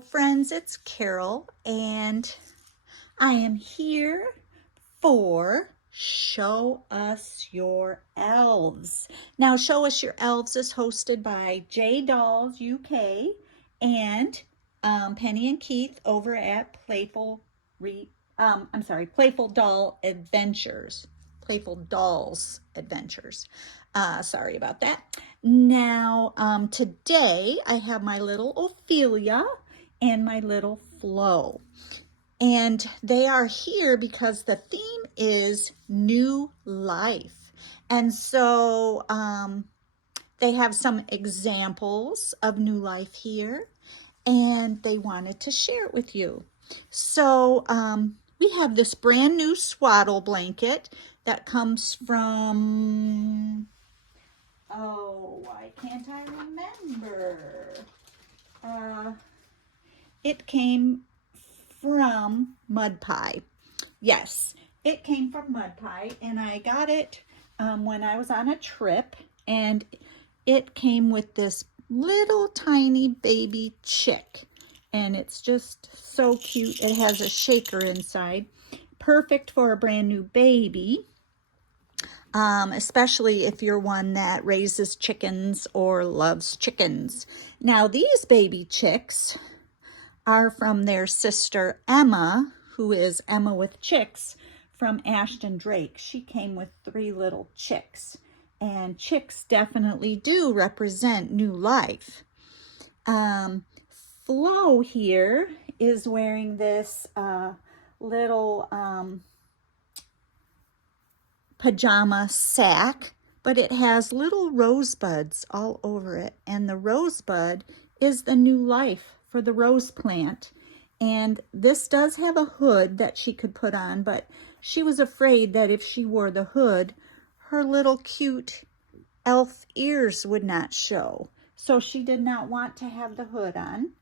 friends, it's Carol, and I am here for Show Us Your Elves. Now, Show Us Your Elves is hosted by J Dolls UK and Penny and Keith over at Playful Doll Adventures. Playful Dolls Adventures. Sorry about that. Now, today I have my little Ophelia and my little Flo. And they are here because the theme is new life. And so they have some examples of new life here, and they wanted to share it with you. So we have this brand new swaddle blanket that comes from, why can't I remember? It came from Mud Pie. Yes, it came from Mud Pie, and I got it when I was on a trip, and it came with this little tiny baby chick, and it's just so cute. It has a shaker inside, perfect for a brand new baby, especially if you're one that raises chickens or loves chickens. Now, these baby chicks are from their sister Emma, who is Emma with Chicks from Ashton Drake. She came with 3 little chicks, and chicks definitely do represent new life. Flo here is wearing this little pajama sack, but it has little rosebuds all over it, and the rosebud is the new life for the rose plant. And this does have a hood that she could put on, but she was afraid that if she wore the hood, her little cute elf ears would not show. So she did not want to have the hood on.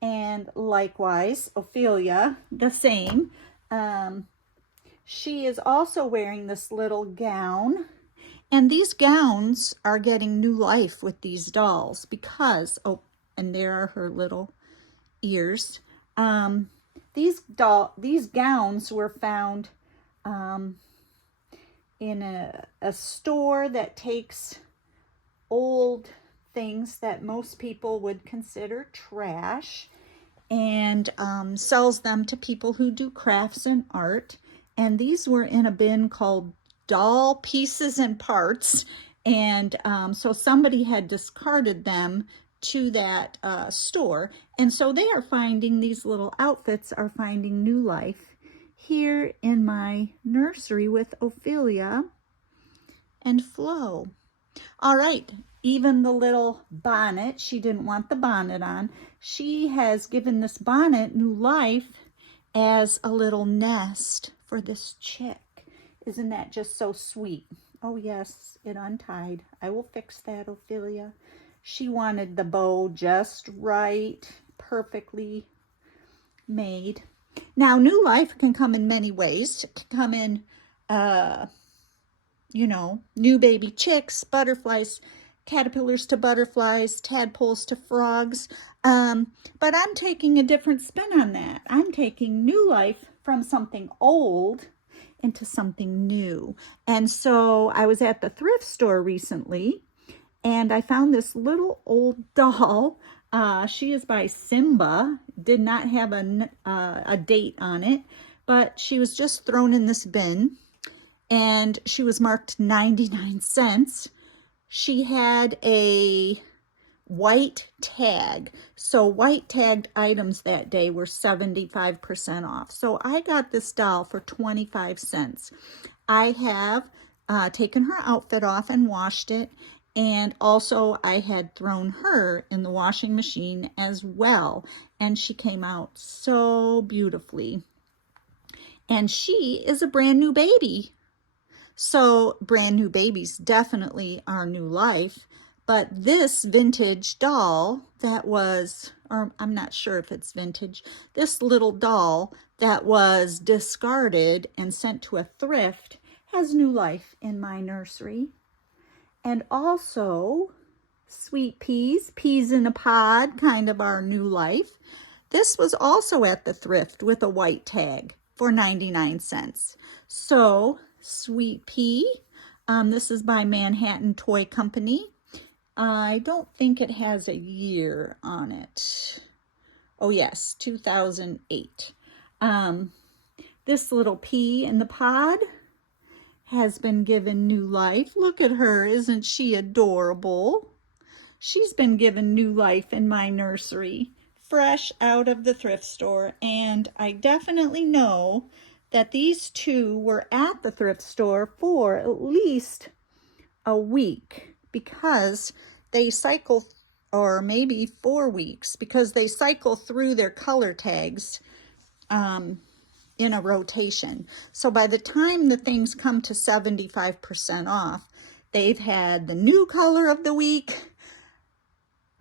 And likewise, Ophelia, the same. She is also wearing this little gown. And these gowns are getting new life with these dolls because, and there are her little ears. These gowns were found in a store that takes old things that most people would consider trash and sells them to people who do crafts and art. And these were in a bin called Doll Pieces and Parts, and so somebody had discarded them to that store, and so they are finding, these little outfits are finding new life here in my nursery with Ophelia and Flo. All right, even the little bonnet, she didn't want the bonnet on. She has given this bonnet new life as a little nest for this chick. Isn't that just so sweet? Oh yes, it untied. I will fix that, Ophelia. She wanted the bow just right, perfectly made. Now, new life can come in many ways. It can come in, new baby chicks, butterflies, caterpillars to butterflies, tadpoles to frogs. But I'm taking a different spin on that. I'm taking new life from something old into something new. And so I was at the thrift store recently, and I found this little old doll. She is by Simba. Did not have a date on it, but she was just thrown in this bin, and she was marked 99 cents. She had a white tag. So white tagged items that day were 75% off. So I got this doll for 25 cents. I have taken her outfit off and washed it. And also I had thrown her in the washing machine as well. And she came out so beautifully. And she is a brand new baby. So brand new babies definitely are new life. But this vintage doll that was, or I'm not sure if it's vintage, this little doll that was discarded and sent to a thrift has new life in my nursery. And also sweet peas, peas in a pod, kind of our new life. This was also at the Thrift with a white tag for 99 cents. So, Sweet Pea. This is by Manhattan Toy Company. I don't think it has a year on it. Oh yes, 2008. This little pea in the pod has been given new life. Look at her, isn't she adorable? She's been given new life in my nursery, fresh out of the thrift store, and I definitely know that these two were at the thrift store for at least a week because they cycle, or maybe 4 weeks, because they cycle through their color tags in a rotation. So by the time the things come to 75% off, they've had the new color of the week,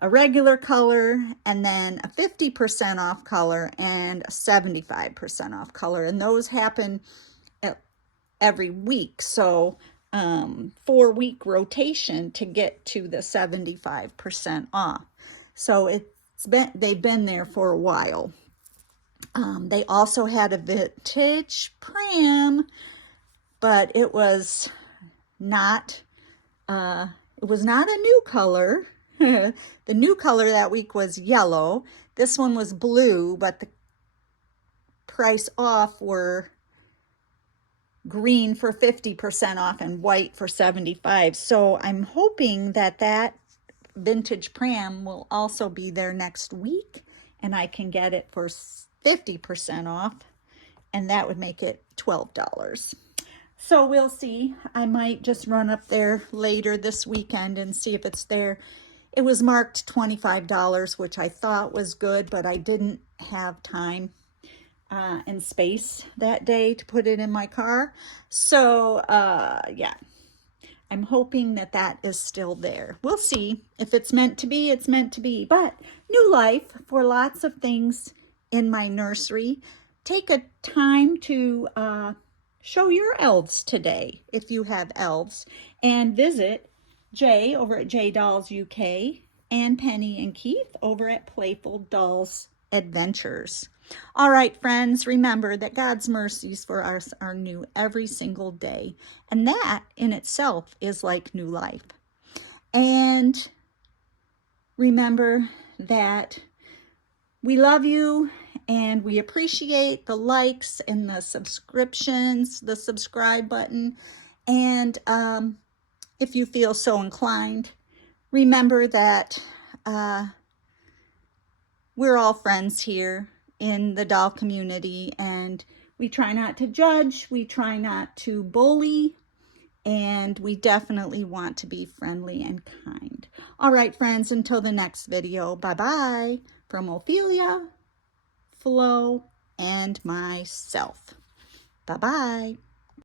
a regular color, and then a 50% off color and a 75% off color. And those happen every week. So 4-week rotation to get to the 75% off. So they've been there for a while. They also had a vintage pram, but it was not a new color. The new color that week was yellow. This one was blue, but the price off were green for 50% off and white for 75%. So I'm hoping that vintage pram will also be there next week and I can get it for 50% off, and that would make it $12. So we'll see. I might just run up there later this weekend and see if it's there. It was marked $25, which I thought was good, but I didn't have time and space that day to put it in my car. So yeah, I'm hoping that is still there. We'll see. If it's meant to be, it's meant to be. But new life for lots of things in my nursery. Take a time to show your elves today, if you have elves, and visit Jay over at J Dolls UK and Penny and Keith over at Playful Dolls Adventures. All right, friends, remember that God's mercies for us are new every single day, and that in itself is like new life. And remember that we love you and we appreciate the likes and the subscriptions, the subscribe button. And if you feel so inclined, remember that we're all friends here in the doll community, and we try not to judge, we try not to bully, and we definitely want to be friendly and kind. All right, friends, until the next video, bye-bye from Ophelia, Flo, and myself. Bye-bye.